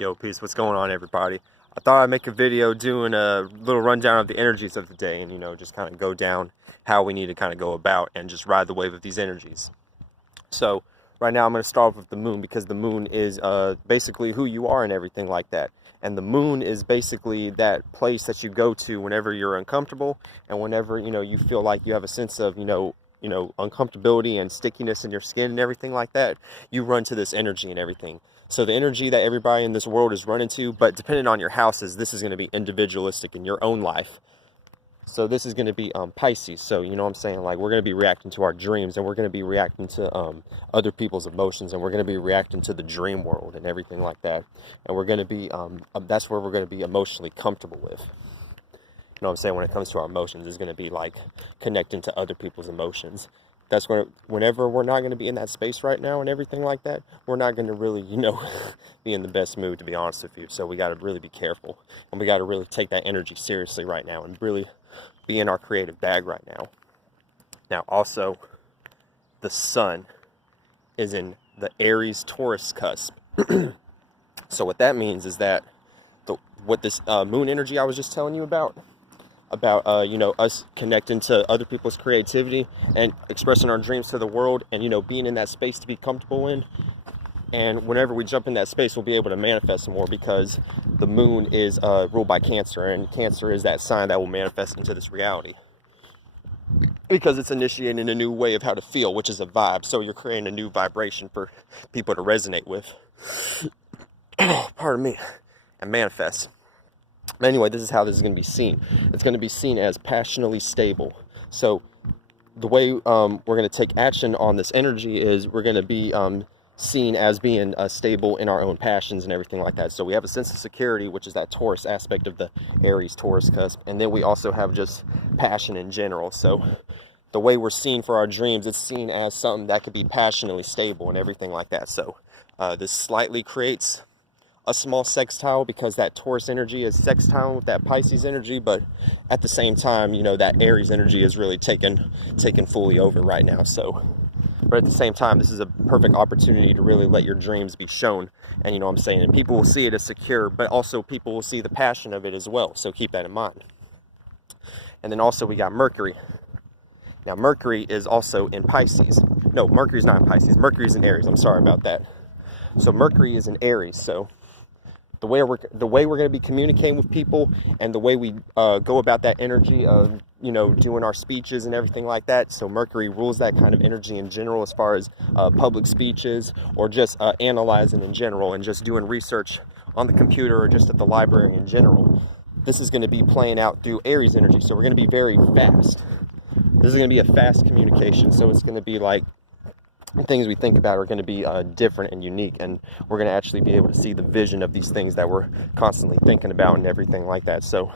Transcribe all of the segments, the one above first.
Yo, peace. What's going on, everybody? I thought I'd make a video doing a little rundown of the energies of the day and, just kind of go down how we need to kind of go about and just ride the wave of these energies. So, right now I'm going to start off with the moon because the moon is basically who you are and everything like that. And the moon is basically that place that you go to whenever you're uncomfortable and whenever, you feel like you have a sense of, uncomfortability and stickiness in your skin and everything like that. You run to this energy and everything. So the energy that everybody in this world is running to, but depending on your houses, this is going to be individualistic in your own life. So this is going to be Pisces. So, you know what I'm saying? Like, we're going to be reacting to our dreams, and we're going to be reacting to other people's emotions, and we're going to be reacting to the dream world and everything like that. And we're going to be, that's where we're going to be emotionally comfortable with. You know what I'm saying? When it comes to our emotions, it's going to be like connecting to other people's emotions. That's whenever we're not going to be in that space right now and everything like that, we're not going to really, be in the best mood, to be honest with you. So we got to really be careful, and we got to really take that energy seriously right now and really be in our creative bag right now. Now, also, the sun is in the Aries Taurus cusp. So what that means is that what this moon energy I was just telling you about us connecting to other people's creativity and expressing our dreams to the world and, being in that space to be comfortable in. And whenever we jump in that space, we'll be able to manifest more because the moon is ruled by Cancer, and Cancer is that sign that will manifest into this reality. Because it's initiating a new way of how to feel, which is a vibe. So you're creating a new vibration for people to resonate with. Pardon me. And manifest. Anyway, this is how this is going to be seen. It's going to be seen as passionately stable. So the way we're going to take action on this energy is we're going to be seen as being stable in our own passions and everything like that. So we have a sense of security, which is that Taurus aspect of the Aries Taurus cusp. And then we also have just passion in general. So the way we're seen for our dreams, it's seen as something that could be passionately stable and everything like that. So this slightly creates a small sextile because that Taurus energy is sextile with that Pisces energy, but at the same time, that Aries energy is really taken fully over right now. So, but at the same time, this is a perfect opportunity to really let your dreams be shown. And you know what I'm saying? And people will see it as secure, but also people will see the passion of it as well. So keep that in mind. And then also we got Mercury. Now Mercury is also in Pisces. No, Mercury's not in Pisces. Mercury's in Aries. I'm sorry about that. So Mercury is in Aries. So the way we're going to be communicating with people and the way we go about that energy of, doing our speeches and everything like that. So Mercury rules that kind of energy in general as far as public speeches or just analyzing in general and just doing research on the computer or just at the library in general. This is going to be playing out through Aries energy. So we're going to be very fast. This is going to be a fast communication. So it's going to be like things we think about are going to be different and unique, and we're going to actually be able to see the vision of these things that we're constantly thinking about and everything like that. So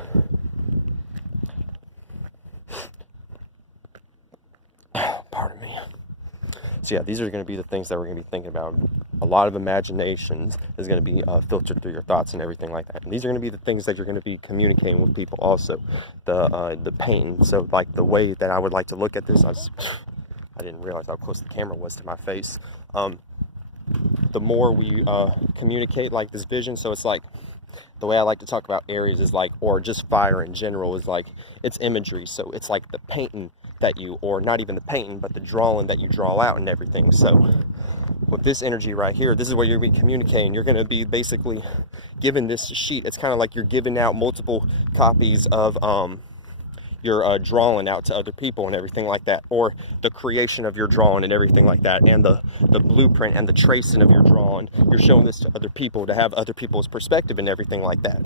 pardon me. So yeah, these are going to be the things that we're going to be thinking about. A lot of imaginations is going to be filtered through your thoughts and everything like that. And these are going to be the things that you're going to be communicating with people also. The painting. So like the way that I would like to look at this, I didn't realize how close the camera was to my face. The more we communicate like this vision, so it's like the way I like to talk about Aries is like, or just fire in general is like, it's imagery. So it's like the painting that you, or not even the painting, but the drawing that you draw out and everything. So with this energy right here, this is what you're going to be communicating. You're going to be basically given this sheet. It's kind of like you're giving out multiple copies of your drawing out to other people and everything like that, or the creation of your drawing and everything like that, and the blueprint and the tracing of your drawing. You're showing this to other people to have other people's perspective and everything like that.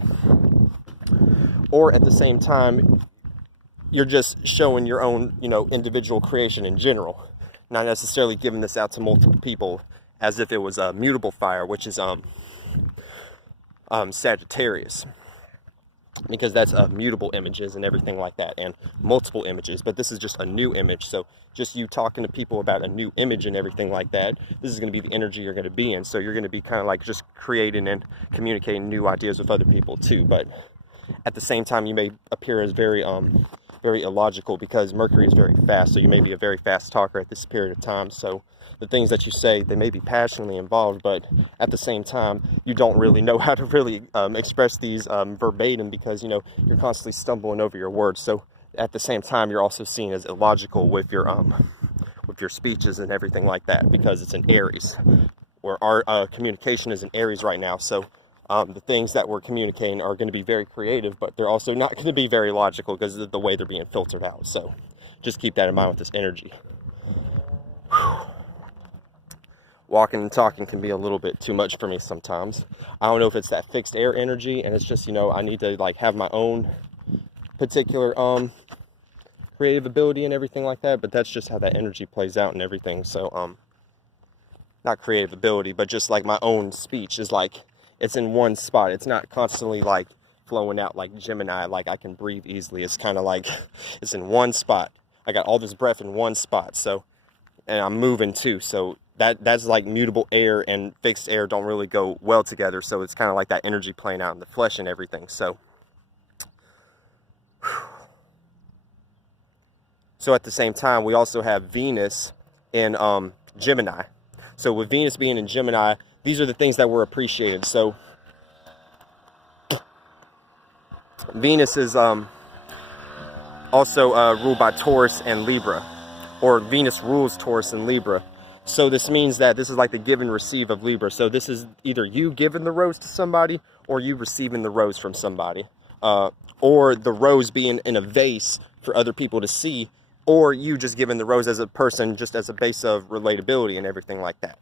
Or at the same time, you're just showing your own, individual creation in general, not necessarily giving this out to multiple people as if it was a mutable fire, which is Sagittarius. Because that's mutable images and everything like that, and multiple images, but this is just a new image. So just you talking to people about a new image and everything like that, this is going to be the energy you're going to be in. So you're going to be kind of like just creating and communicating new ideas with other people too, but at the same time you may appear as very very illogical, because Mercury is very fast, so you may be a very fast talker at this period of time. So the things that you say, they may be passionately involved, but at the same time, you don't really know how to really express these verbatim, because, you know, you're constantly stumbling over your words. So at the same time, you're also seen as illogical with your speeches and everything like that, because it's in Aries, where our communication is in Aries right now. So the things that we're communicating are going to be very creative, but they're also not going to be very logical because of the way they're being filtered out. So just keep that in mind with this energy. Walking and talking can be a little bit too much for me sometimes. I don't know if it's that fixed air energy, and it's just, you know, I need to like have my own particular creative ability and everything like that, but that's just how that energy plays out and everything. So not creative ability, but just like my own speech is like, it's in one spot. It's not constantly like flowing out like Gemini, like I can breathe easily. It's kind of like it's in one spot. I got all this breath in one spot. So, and I'm moving too. So that's like mutable air and fixed air don't really go well together. So it's kind of like that energy playing out in the flesh and everything. So at the same time, we also have Venus in Gemini. So with Venus being in Gemini, these are the things that were appreciated. So Venus is also ruled by Taurus and Libra, or Venus rules Taurus and Libra. So this means that this is like the give and receive of Libra. So this is either you giving the rose to somebody or you receiving the rose from somebody, or the rose being in a vase for other people to see, or you just giving the rose as a person, just as a base of relatability and everything like that.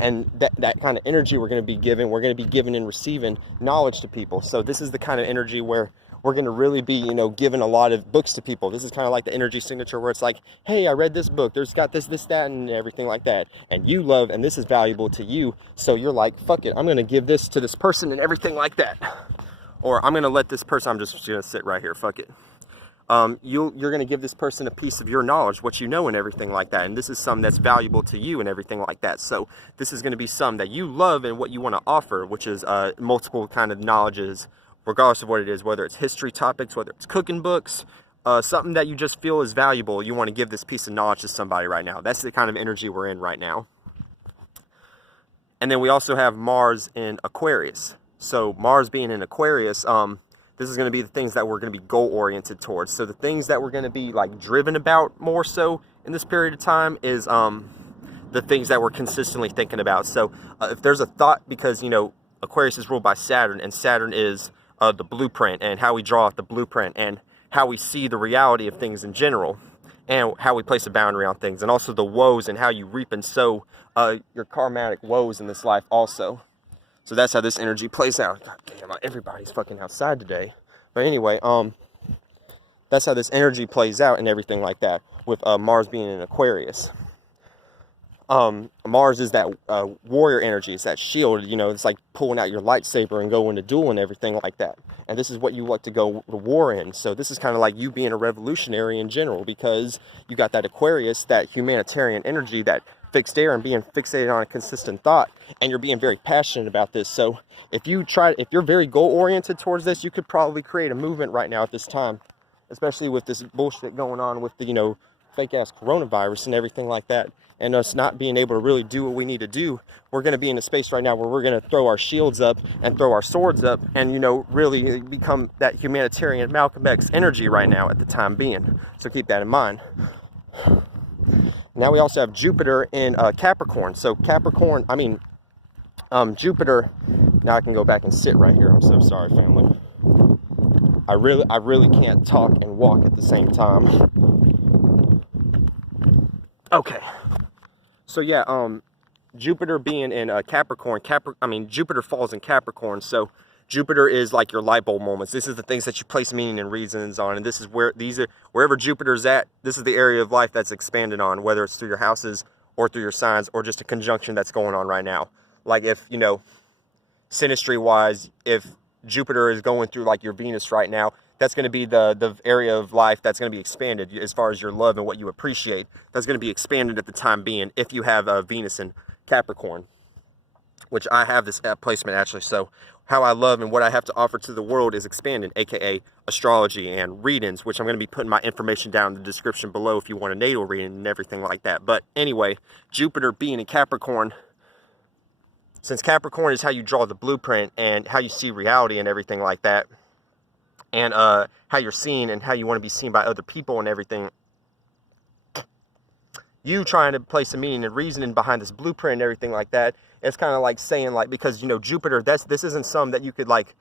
And that kind of energy we're going to be giving and receiving knowledge to people. So this is the kind of energy where we're going to really be, you know, giving a lot of books to people. This is kind of like the energy signature where it's like, hey, I read this book, there's got this, that, and everything like that. And you love, and this is valuable to you. So you're like, fuck it, I'm going to give this to this person and everything like that. Or I'm going to let this person, I'm just going to sit right here, fuck it. You're going to give this person a piece of your knowledge, what you know and everything like that. And this is something that's valuable to you and everything like that. So this is going to be something that you love and what you want to offer, which is multiple kind of knowledges, regardless of what it is, whether it's history topics, whether it's cooking books, something that you just feel is valuable. You want to give this piece of knowledge to somebody right now. That's the kind of energy we're in right now. And then we also have Mars in Aquarius. So Mars being in Aquarius, this is going to be the things that we're going to be goal-oriented towards. So the things that we're going to be like driven about more so in this period of time is the things that we're consistently thinking about. So if there's a thought, because, you know, Aquarius is ruled by Saturn, and Saturn is the blueprint, and how we draw out the blueprint, and how we see the reality of things in general, and how we place a boundary on things, and also the woes and how you reap and sow your karmatic woes in this life also. So that's how this energy plays out. God damn, everybody's fucking outside today. But anyway, that's how this energy plays out and everything like that, with Mars being in Aquarius. Mars is that warrior energy. It's that shield, you know, it's like pulling out your lightsaber and going to duel and everything like that. And this is what you like to go to war in. So this is kind of like you being a revolutionary in general, because you got that Aquarius, that humanitarian energy, that fixed air, and being fixated on a consistent thought, and you're being very passionate about this. So if you're very goal oriented towards this, you could probably create a movement right now at this time, especially with this bullshit going on with the, you know, fake ass coronavirus and everything like that, and us not being able to really do what we need to do. We're going to be in a space right now where we're going to throw our shields up and throw our swords up, and, you know, really become that humanitarian Malcolm X energy right now at the time being. So keep that in mind. Now we also have Jupiter in Capricorn. So Jupiter, now I can go back and sit right here. I'm so sorry, family. I really can't talk and walk at the same time. Okay. So yeah, Jupiter being in Capricorn, Jupiter falls in Capricorn. So Jupiter is like your light bulb moments. This is the things that you place meaning and reasons on, and this is where wherever Jupiter's at, this is the area of life that's expanded on, whether it's through your houses or through your signs, or just a conjunction that's going on right now. Like, if, you know, synastry wise, if Jupiter is going through like your Venus right now, that's going to be the area of life that's going to be expanded as far as your love and what you appreciate. That's going to be expanded at the time being if you have Venus in Capricorn. which I have this placement actually. So how I love and what I have to offer to the world is expanding, aka astrology and readings, which I'm going to be putting my information down in the description below if you want a natal reading and everything like that. But anyway, Jupiter being in Capricorn, since Capricorn is how you draw the blueprint and how you see reality and everything like that, and how you're seen and how you want to be seen by other people and everything, you trying to place a meaning and reasoning behind this blueprint and everything like that, it's kind of like saying, like, because, you know, Jupiter, this isn't some that you could like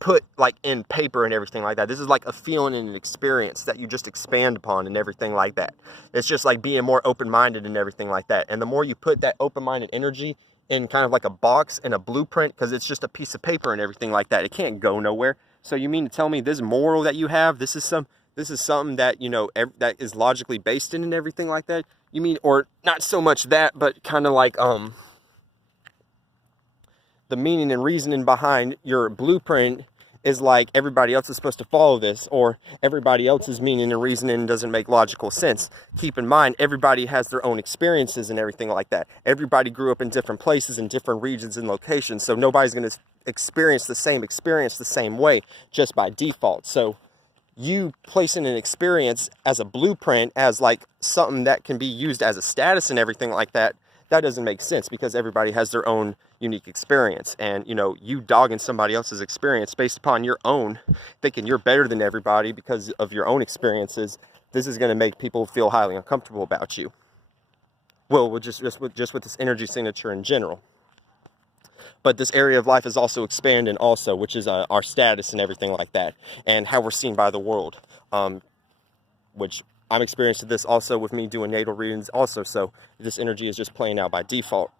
put like in paper and everything like that. This is like a feeling and an experience that you just expand upon and everything like that. It's just like being more open-minded and everything like that. And the more you put that open-minded energy in kind of like a box and a blueprint, because it's just a piece of paper and everything like that, it can't go nowhere. So you mean to tell me this moral that you have, this is something that, you know, that is logically based in and everything like that? You mean, or not so much that, but kind of like the meaning and reasoning behind your blueprint is like everybody else is supposed to follow this, or everybody else's meaning and reasoning doesn't make logical sense. Keep in mind, everybody has their own experiences and everything like that. Everybody grew up in different places in different regions and locations, so nobody's going to experience the same way just by default. So you placing an experience as a blueprint, as like something that can be used as a status and everything like that, that doesn't make sense, because everybody has their own unique experience. And, you know, you dogging somebody else's experience based upon your own, thinking you're better than everybody because of your own experiences, this is going to make people feel highly uncomfortable about you. Well, just with this energy signature in general. But this area of life is also expanding also, which is our status and everything like that, and how we're seen by the world, which I'm experiencing this also with me doing natal readings also. So this energy is just playing out by default.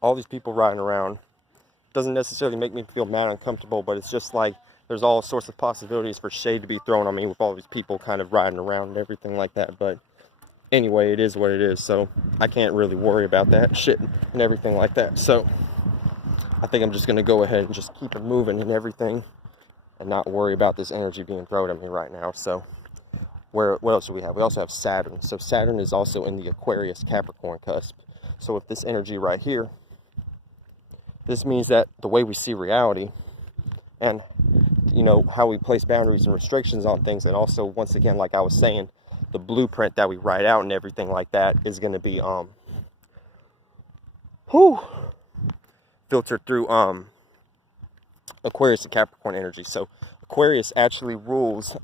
All these people riding around doesn't necessarily make me feel mad and uncomfortable, but it's just like there's all sorts of possibilities for shade to be thrown on me with all these people kind of riding around and everything like that. But anyway, it is what it is, so I can't really worry about that shit and everything like that. So I think I'm just going to go ahead and just keep it moving and everything, and not worry about this energy being thrown at me right now. So what else do we have? We also have Saturn. So Saturn is also in the Aquarius Capricorn cusp. So with this energy right here, this means that the way we see reality and, you know, how we place boundaries and restrictions on things, and also, once again, like I was saying, the blueprint that we write out and everything like that is going to be filtered through Aquarius and Capricorn energy. So Aquarius actually rules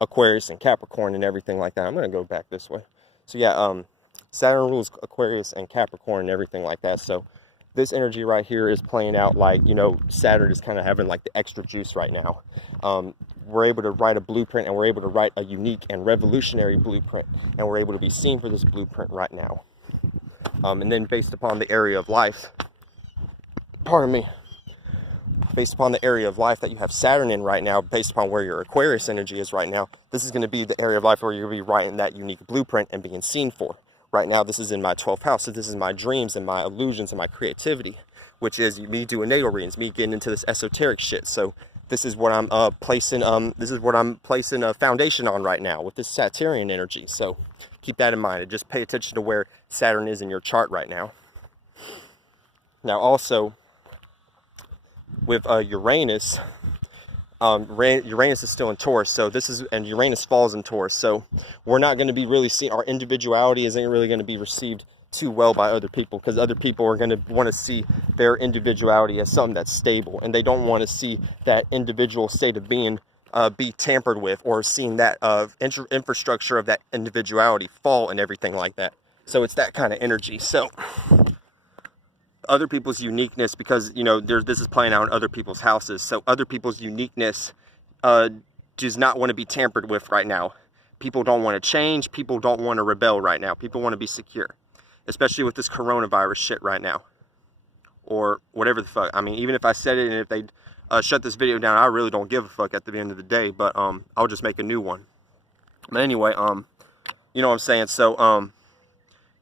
Aquarius and Capricorn and everything like that. I'm going to go back this way. So yeah, Saturn rules Aquarius and Capricorn and everything like that. So this energy right here is playing out like, you know, Saturn is kind of having like the extra juice right now. We're able to write a blueprint, and we're able to write a unique and revolutionary blueprint, and we're able to be seen for this blueprint right now. And then based upon the area of life, based upon the area of life that you have Saturn in right now, based upon where your Aquarius energy is right now, this is going to be the area of life where you're going to be writing that unique blueprint and being seen for. Right now, this is in my 12th house, so this is my dreams and my illusions and my creativity, which is me doing natal readings, me getting into this esoteric shit. So this is what I'm placing a foundation on right now with this Saturnian energy. So keep that in mind, and just pay attention to where Saturn is in your chart right now. Now also, with Uranus, Uranus is still in Taurus, so and Uranus falls in Taurus, so we're not going to be really seeing, our individuality isn't really going to be received too well by other people, because other people are going to want to see their individuality as something that's stable, and they don't want to see that individual state of being be tampered with, or seeing that infrastructure of that individuality fall and everything like that. So it's that kind of energy. So other people's uniqueness, because, you know, this is playing out in other people's houses, so other people's uniqueness does not want to be tampered with right now. People don't want to change. People don't want to rebel right now. People want to be secure, especially with this coronavirus shit right now, or whatever the fuck. I mean, even if I said it and if they shut this video down, I really don't give a fuck at the end of the day, but I'll just make a new one. But anyway, you know what I'm saying? So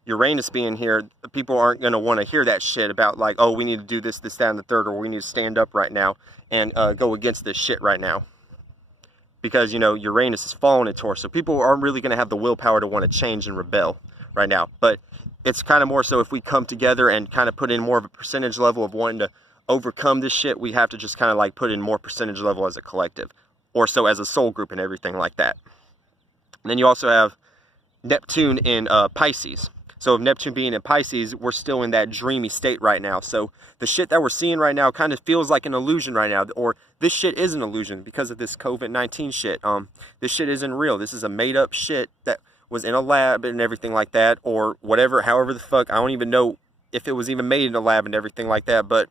Uranus being here, people aren't going to want to hear that shit about like, oh, we need to do this, that, and the third, or we need to stand up right now and go against this shit right now. Because, you know, Uranus is falling in Taurus, so people aren't really going to have the willpower to want to change and rebel right now. But it's kind of more so if we come together and kind of put in more of a percentage level of wanting to overcome this shit, we have to just kind of like put in more percentage level as a collective, or so as a soul group and everything like that. And then you also have Neptune in Pisces. So with Neptune being in Pisces, we're still in that dreamy state right now. So the shit that we're seeing right now kind of feels like an illusion right now, or this shit is an illusion because of this COVID-19 shit. This shit isn't real. This is a made up shit that was in a lab and everything like that, or whatever, however the fuck. I don't even know if it was even made in a lab and everything like that, but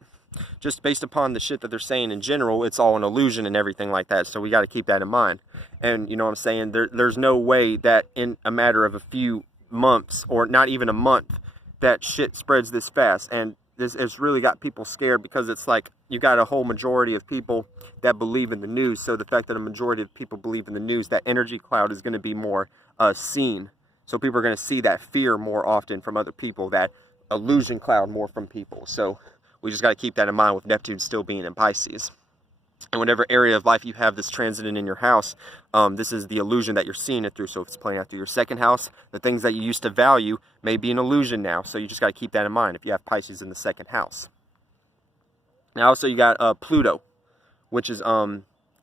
just based upon the shit that they're saying in general, it's all an illusion and everything like that. So we got to keep that in mind. And you know what I'm saying? There's no way that in a matter of a few months, or not even a month, that shit spreads this fast. And this has really got people scared, because it's like you got a whole majority of people that believe in the news. So the fact that a majority of people believe in the news, that energy cloud is going to be more seen. So people are going to see that fear more often from other people, that illusion cloud more from people. So we just got to keep that in mind with Neptune still being in Pisces. And whatever area of life you have this transiting in your house, this is the illusion that you're seeing it through. So if it's playing out through your second house, the things that you used to value may be an illusion now. So you just got to keep that in mind if you have Pisces in the second house. Now also you got Pluto, which is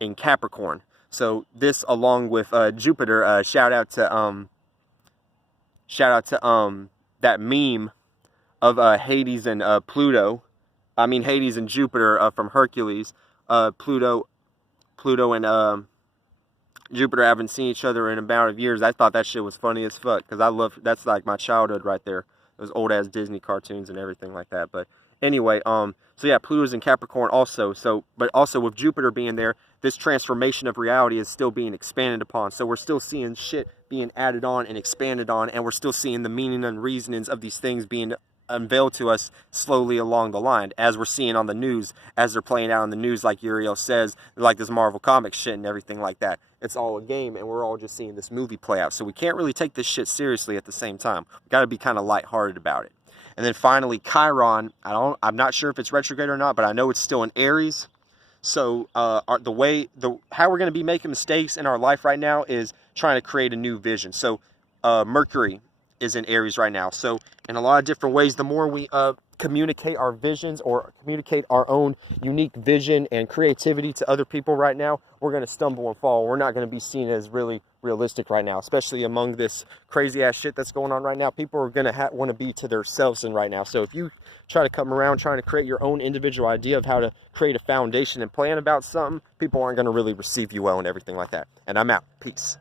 in Capricorn. So this, along with Jupiter, shout out to that meme of Hades and Pluto. I mean Hades and Jupiter from Hercules. Pluto and Jupiter haven't seen each other in about a years. I thought that shit was funny as fuck, because I love, that's like my childhood right there. Those old ass Disney cartoons and everything like that. But anyway, so yeah, Pluto's in Capricorn also. So, but also with Jupiter being there, this transformation of reality is still being expanded upon. So we're still seeing shit being added on and expanded on, and we're still seeing the meaning and reasonings of these things being unveiled to us slowly along the line, as we're seeing on the news, as they're playing out on the news, like Uriel says, like this Marvel Comics shit and everything like that. It's all a game, and we're all just seeing this movie play out. So we can't really take this shit seriously at the same time. We got to be kind of lighthearted about it. And then finally, Chiron. I'm not sure if it's retrograde or not, but I know it's still in Aries. So how we're going to be making mistakes in our life right now is trying to create a new vision. So Mercury is in Aries right now. So in a lot of different ways, the more we communicate our visions, or communicate our own unique vision and creativity to other people right now, we're going to stumble and fall. We're not going to be seen as really realistic right now, especially among this crazy ass shit that's going on right now. People are going to want to be to themselves in right now. So if you try to come around trying to create your own individual idea of how to create a foundation and plan about something, people aren't going to really receive you well and everything like that. And I'm out. Peace.